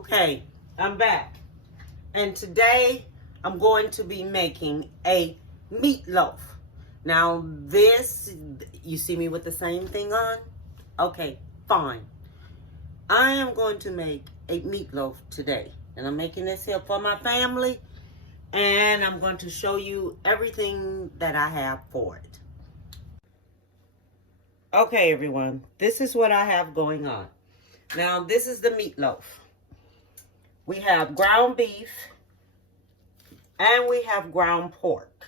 Okay, I'm back. And today I'm going to be making a meatloaf. Now this, you see me with the same thing on? Okay, fine. I am going to make a meatloaf today. And I'm making this here for my family. And I'm going to show you everything that I have for it. Okay, everyone, this is what I have going on. Now, this is the meatloaf. We have ground beef and we have ground pork.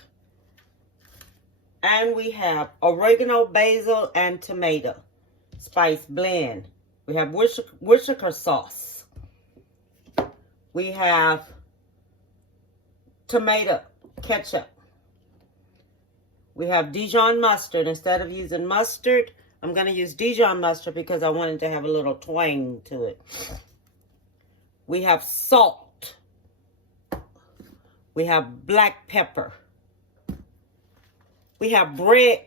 And we have oregano, basil, and tomato spice blend. We have Worcestershire sauce. We have tomato ketchup. We have Dijon mustard. Instead of using mustard, I'm going to use Dijon mustard because I wanted to have a little twang to it. We have salt. We have black pepper. We have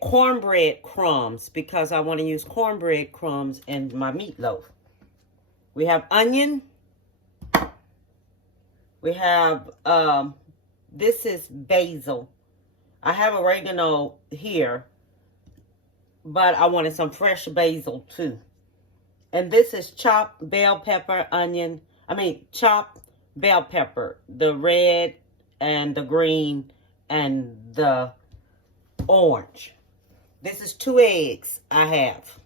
cornbread crumbs because I want to use cornbread crumbs in my meatloaf. We have onion. We have, this is basil. I have oregano here, but I wanted some fresh basil too. And this is chopped bell pepper, chopped bell pepper, the red and the green and the orange. This is 2 eggs I have.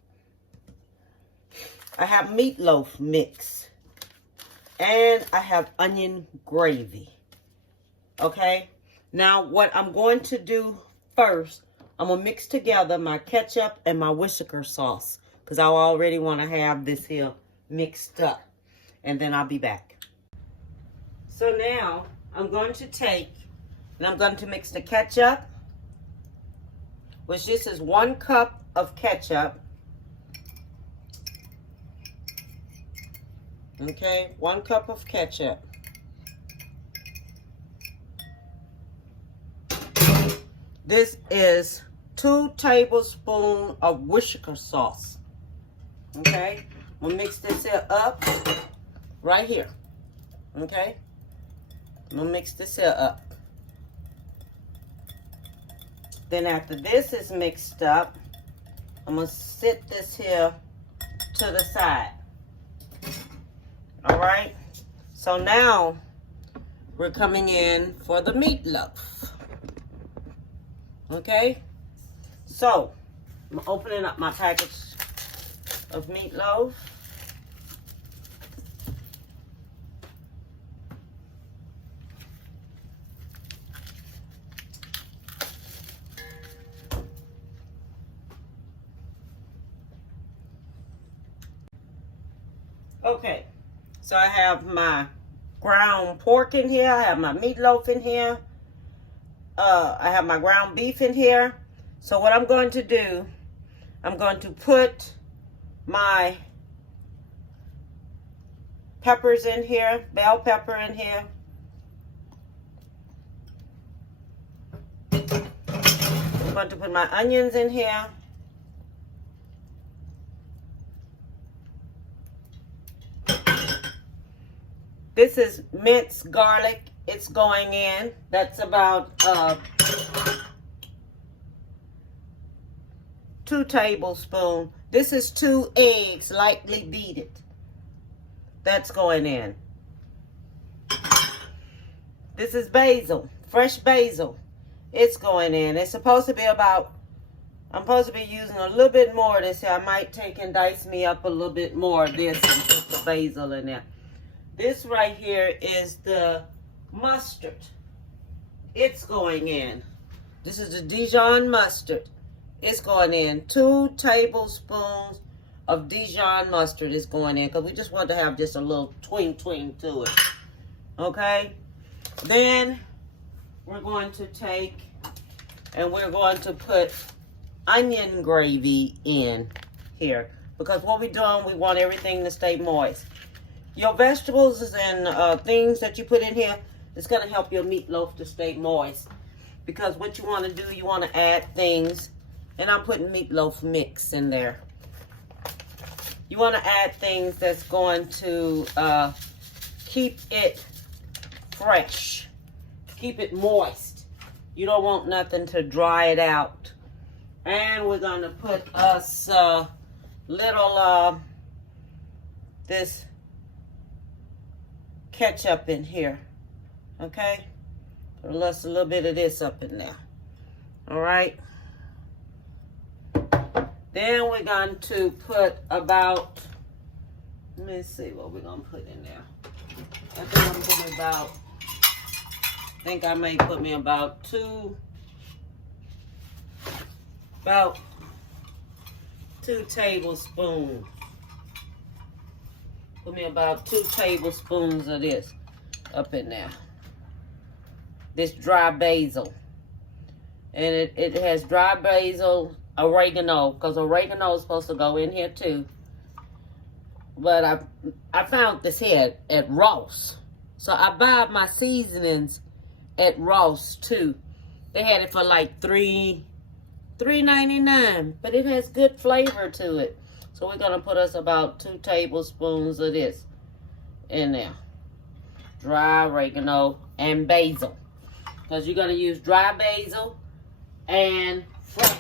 I have meatloaf mix. And I have onion gravy. Okay? Now, what I'm going to do first, I'm going to mix together my ketchup and my Worcestershire sauce. Because I already want to have this here mixed up. And then I'll be back. So now, I'm going to take, and I'm going to mix the ketchup. Which this is 1 cup of ketchup. Okay, 1 cup of ketchup. This is 2 tablespoons of Worcestershire sauce. Okay, we'll mix this here up right here. Okay, we'll mix this here up. Then after this is mixed up, I'm going to sit this here to the side. All right. So now we're coming in for the meatloaf. Okay. So I'm opening up my package of meatloaf. Okay, so I have my ground pork in here. I have my meatloaf in here. I have my ground beef in here. So what I'm going to do, I'm going to put my peppers in here, bell pepper in here. I'm going to put my onions in here. This is minced garlic. It's going in. That's about 2 tablespoons. This is 2 eggs, lightly beaten. That's going in. This is basil, fresh basil. It's going in. It's supposed to be about, I'm supposed to be using a little bit more of this here. I might take and dice me up a little bit more of this and put the basil in there. This right here is the mustard. It's going in. This is the Dijon mustard. It's going in. 2 tablespoons of Dijon mustard is going in because we just want to have just a little twing to it. Okay? Then we're going to take and we're going to put onion gravy in here because what we're doing, we want everything to stay moist. Your vegetables and things that you put in here, it's going to help your meatloaf to stay moist. Because what you want to do, you want to add things. And I'm putting meatloaf mix in there. You want to add things that's going to keep it fresh. Keep it moist. You don't want nothing to dry it out. And we're going to put us little this ketchup in here. Okay? Put us a little bit of this up in there. All right? Then we're going to put about, let me see what we're going to put in there. I think I'm putting about, I think I may put me about two tablespoons. Put me about 2 tablespoons of this up in there. This dry basil. And it has dry basil, oregano, because oregano is supposed to go in here too. But I found this here at Ross. So I buy my seasonings at Ross too. They had it for like $3.99, but it has good flavor to it. So we're gonna put us about 2 tablespoons of this in there. Dry oregano and basil. Because you're gonna use dry basil and fresh,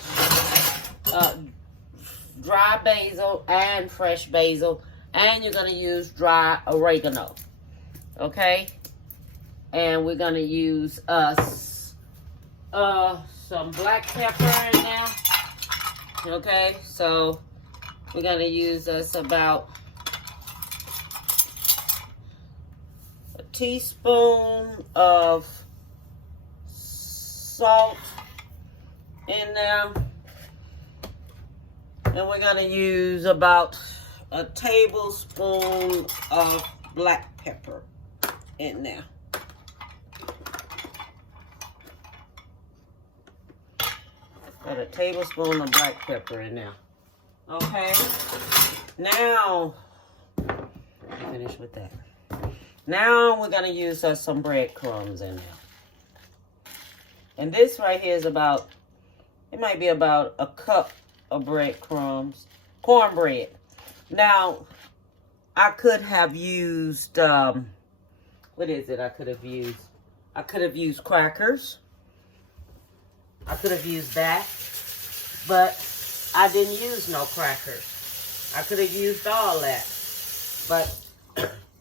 dry basil and fresh basil. And you're gonna use dry oregano. Okay? And we're gonna use us some black pepper in there. Okay, so we're gonna use us about a teaspoon of salt in there. And we're gonna use about a tablespoon of black pepper in there. Got a tablespoon of black pepper in there. Okay. Now, finish with that. Now we're gonna use some breadcrumbs in there. And this right here is about, it might be about a cup of breadcrumbs, cornbread. Now, I could have used, what is it I could have used? I could have used crackers. I could have used that, but I didn't use no crackers. I could have used all that, but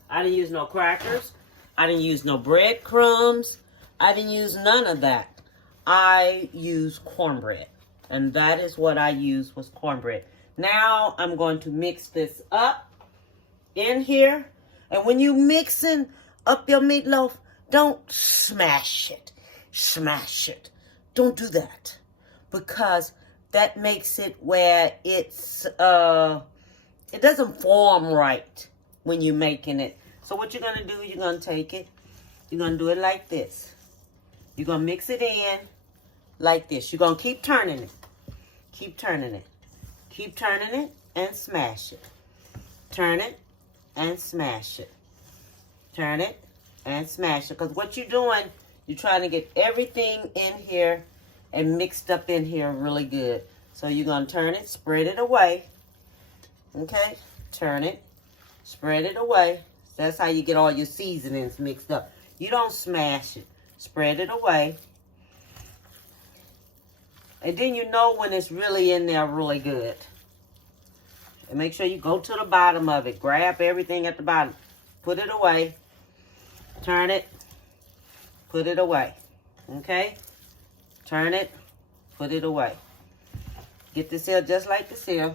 I didn't use no crackers. I didn't use no breadcrumbs. I didn't use none of that. I used cornbread, and that is what I used was cornbread. Now I'm going to mix this up in here, and when you mixing up your meatloaf, don't smash it. Smash it. Don't do that, because that makes it where it's, it doesn't form right when you're making it. So what you're going to do, you're going to take it, you're going to do it like this. You're going to mix it in like this. You're going to keep turning it. Keep turning it. Keep turning it and smash it. Turn it and smash it. Turn it and smash it. Because what you're doing, you're trying to get everything in here and mixed up in here really good. So you're going to turn it, spread it away. Okay? Turn it, spread it away. That's how you get all your seasonings mixed up. You don't smash it. Spread it away. And then you know when it's really in there really good. And make sure you go to the bottom of it. Grab everything at the bottom. Put it away. Turn it. Put it away. Okay? Turn it. Put it away. Get this here just like this here.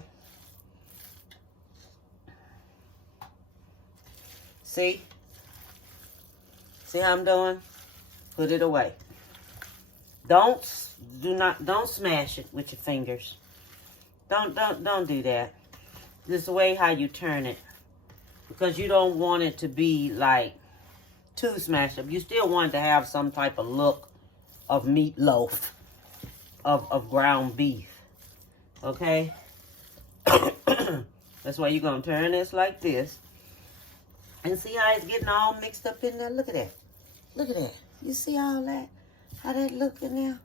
See? See how I'm doing? Put it away. Don't smash it with your fingers. Don't do that. This is the way how you turn it. Because you don't want it to be like too smashed up. You still want it to have some type of look of meatloaf, of ground beef. Okay? That's why you're going to turn this like this. And see how it's getting all mixed up in there? Look at that. Look at that. You see all that? How that look in there?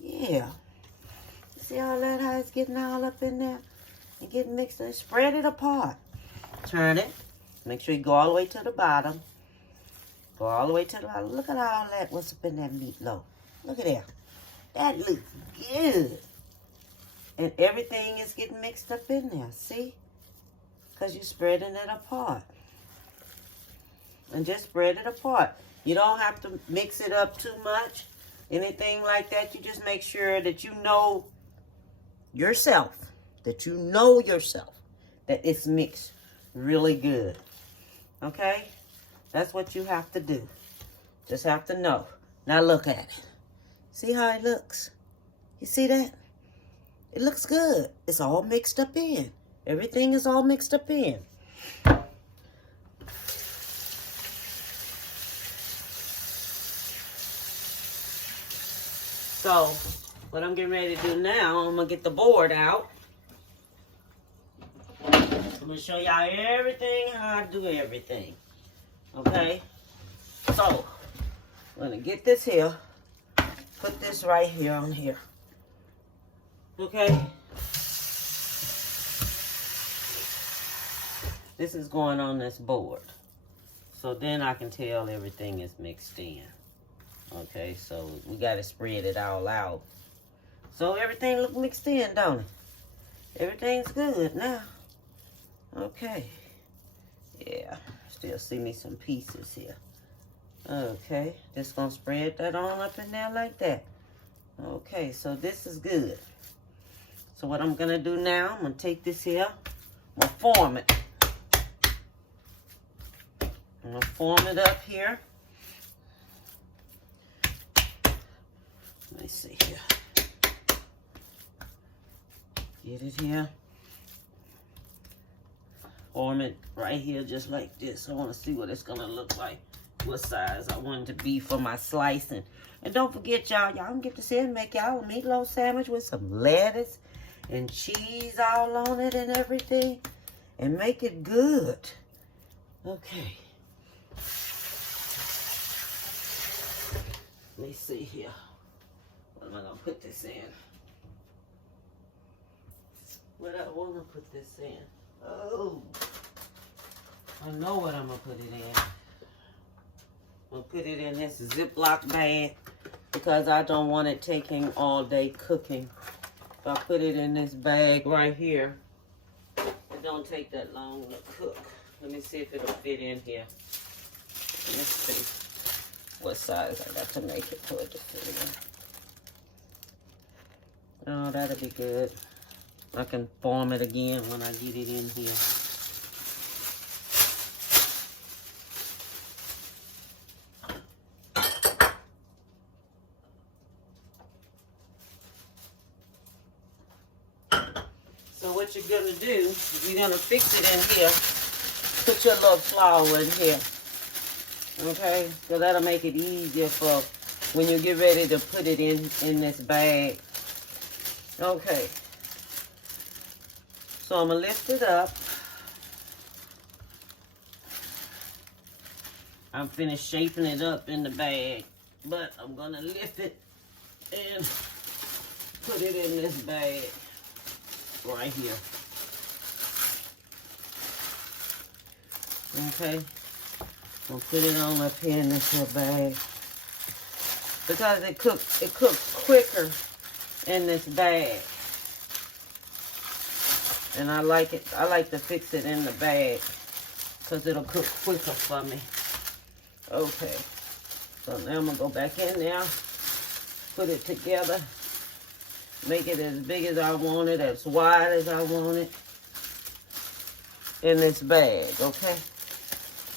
Yeah. You see all that? How it's getting all up in there? And getting mixed up. Spread it apart. Turn it. Make sure you go all the way to the bottom. Go all the way to the bottom. Look at all that, what's up in that meatloaf. Look at that. That looks good. And everything is getting mixed up in there, see? Because you're spreading it apart. And just spread it apart. You don't have to mix it up too much. Anything like that. You just make sure that you know yourself. That you know yourself. That it's mixed really good. Okay? That's what you have to do. Just have to know. Now look at it. See how it looks? You see that? It looks good. It's all mixed up in. Everything is all mixed up in. So, what I'm getting ready to do now, I'm going to get the board out. I'm going to show y'all everything, how I do everything. Okay? So, I'm going to get this here. Put this right here on here. Okay? This is going on this board. So then I can tell everything is mixed in. Okay, so we got to spread it all out. So everything look mixed in, don't it? Everything's good now. Okay. Yeah, still see me some pieces here. Okay, just gonna spread that on up in there like that. Okay, so this is good. So what I'm gonna do now, I'm gonna take this here, I'm gonna form it. I'm gonna form it up here. Let me see here. Get it here. Form it right here just like this. I want to see what it's going to look like. What size I want it to be for my slicing. And don't forget, y'all can get this in and make y'all a meatloaf sandwich with some lettuce and cheese all on it and everything. And make it good. Okay. Let me see here. What am I going to put this in? What I want to put this in? Oh. I know what I'm going to put it in. I'm going to put it in this Ziploc bag because I don't want it taking all day cooking. So I put it in this bag right here. It don't take that long to cook. Let me see if it'll fit in here. Let's see what size I got to make it for it to fit in. Oh, that'll be good. I can form it again when I get it in here. So what you're gonna do, you're gonna fix it in here. Put your little flour in here. Okay? So that'll make it easier for when you get ready to put it in this bag. Okay. So I'm going to lift it up. I'm finished shaping it up in the bag. But I'm going to lift it and put it in this bag right here. Okay. I'm going to put it on up here in this little bag. Because it cooks quicker in this bag. And I like it. I like to fix it in the bag because it'll cook quicker for me. Okay. So now I'm going to go back in there, put it together, make it as big as I want it, as wide as I want it in this bag, okay?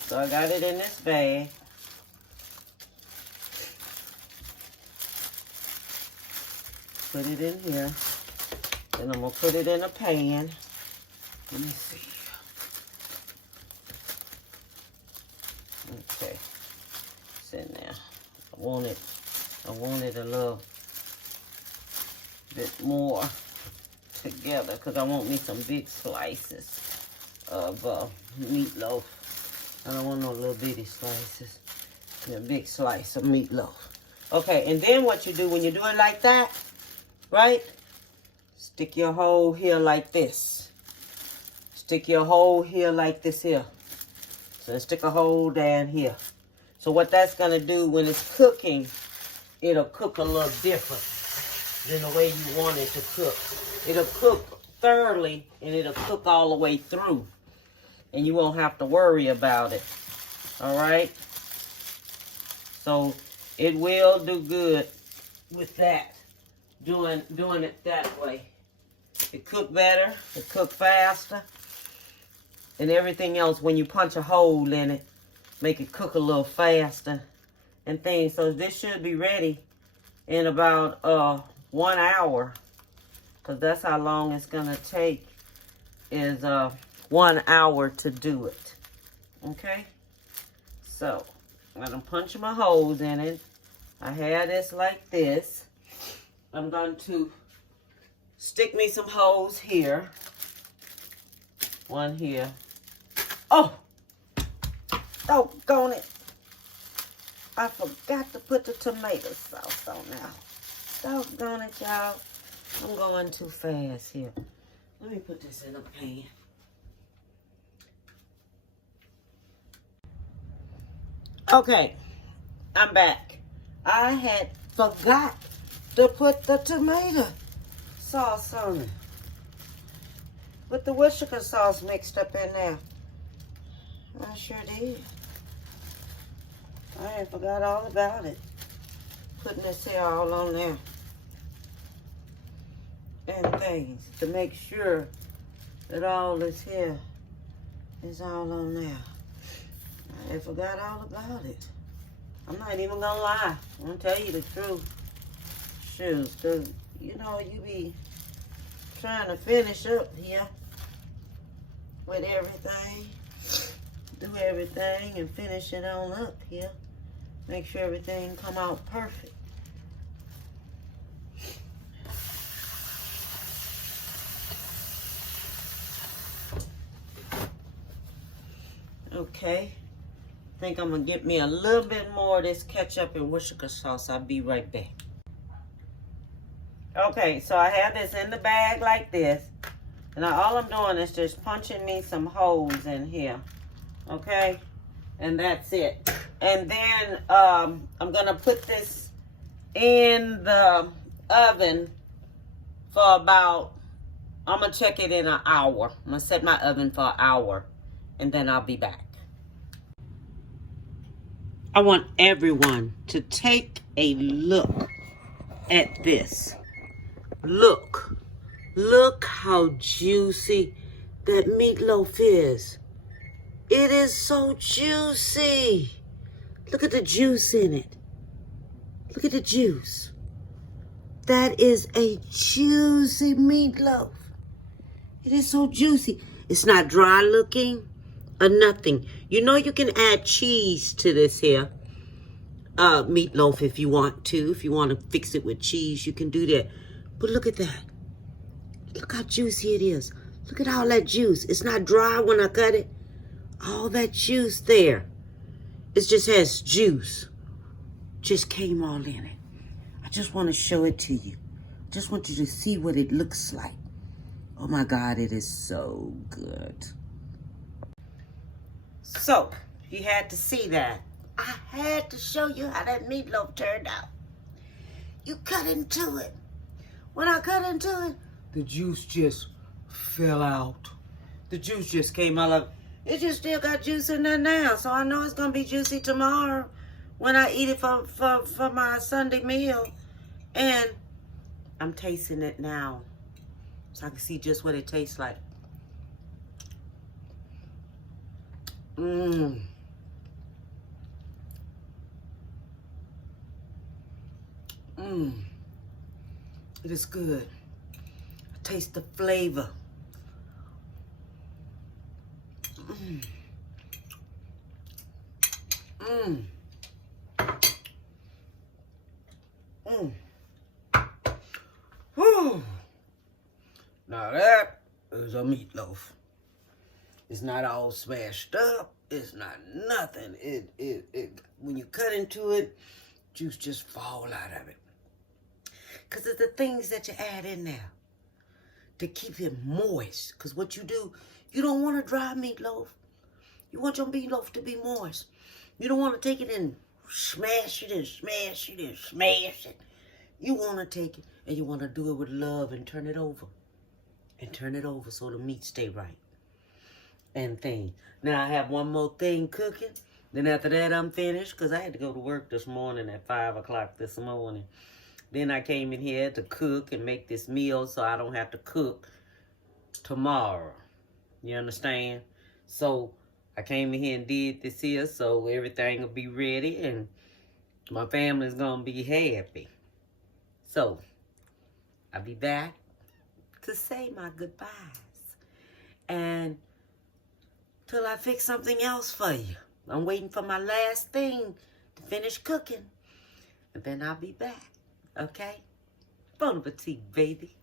So I got it in this bag. Put it in here. Then I'm going to put it in a pan. Let me see. Okay. It's in there. I want it a little bit more together because I want me some big slices of meatloaf. I don't want no little bitty slices. A big slice of meatloaf. Okay, and then what you do when you do it like that, right? Stick your hole here like this. Stick your hole here like this here. So stick a hole down here. So what that's going to do when it's cooking, it'll cook a little different than the way you want it to cook. It'll cook thoroughly, and it'll cook all the way through. And you won't have to worry about it. All right? So it will do good with that, doing it that way. It cook better, it cook faster, and everything else when you punch a hole in it, make it cook a little faster and things. So this should be ready in about 1 hour, because that's how long it's gonna take, is 1 hour to do it. Okay, so I'm gonna punch my holes in it. I have this like this. I'm going to stick me some holes here. One here. Oh! Doggone it. I forgot to put the tomato sauce on now. Doggone it, y'all. I'm going too fast here. Let me put this in a pan. Okay, I'm back. I had forgot to put the tomato sauce on it. With the Worcestershire sauce mixed up in there. I sure did. I had forgot all about it. Putting this here all on there. And things to make sure that all this here is all on there. I forgot all about it. I'm not even gonna lie. I'm gonna tell you the truth. Shoot, cause you know you be trying to finish up here with everything. Do everything and finish it on up here. Make sure everything come out perfect. Okay. I think I'm gonna get me a little bit more of this ketchup and Worcestershire sauce. I'll be right back. Okay, so I have this in the bag like this. And all I'm doing is just punching me some holes in here. Okay? And that's it. And then I'm gonna put this in the oven for about, I'm gonna check it in an hour. I'm gonna set my oven for an hour. And then I'll be back. I want everyone to take a look at this. Look. Look how juicy that meatloaf is. It is so juicy. Look at the juice in it. Look at the juice. That is a juicy meatloaf. It is so juicy. It's not dry looking or nothing. You know you can add cheese to this here meatloaf if you want to. If you want to fix it with cheese, you can do that. But look at that. Look how juicy it is. Look at all that juice. It's not dry when I cut it. All that juice there. It just has juice. Just came all in it. I just want to show it to you. Just want you to see what it looks like. Oh my God, it is so good. So, you had to see that. I had to show you how that meatloaf turned out. You cut into it. When I cut into it, the juice just fell out. The juice just came out of it. Just still got juice in there now. So I know it's going to be juicy tomorrow when I eat it for my Sunday meal. And I'm tasting it now. So I can see just what it tastes like. Mmm. Mmm. It is good. I taste the flavor. Mmm. Mmm. Mmm. Whew. Now that is a meatloaf. It's not all smashed up. It's not nothing. It when you cut into it, juice just fall out of it. Because it's the things that you add in there to keep it moist. Because what you do, you don't want a dry meatloaf. You want your meatloaf to be moist. You don't want to take it and smash it and smash it and smash it. You want to take it and you want to do it with love and turn it over. And turn it over so the meat stay right. And thing. Now I have one more thing cooking. Then after that I'm finished because I had to go to work this morning at 5 o'clock this morning. Then I came in here to cook and make this meal so I don't have to cook tomorrow. You understand? So I came in here and did this here so everything will be ready and my family's going to be happy. So I'll be back to say my goodbyes. And till I fix something else for you. I'm waiting for my last thing to finish cooking. And then I'll be back. Okay? Bon appetit, baby.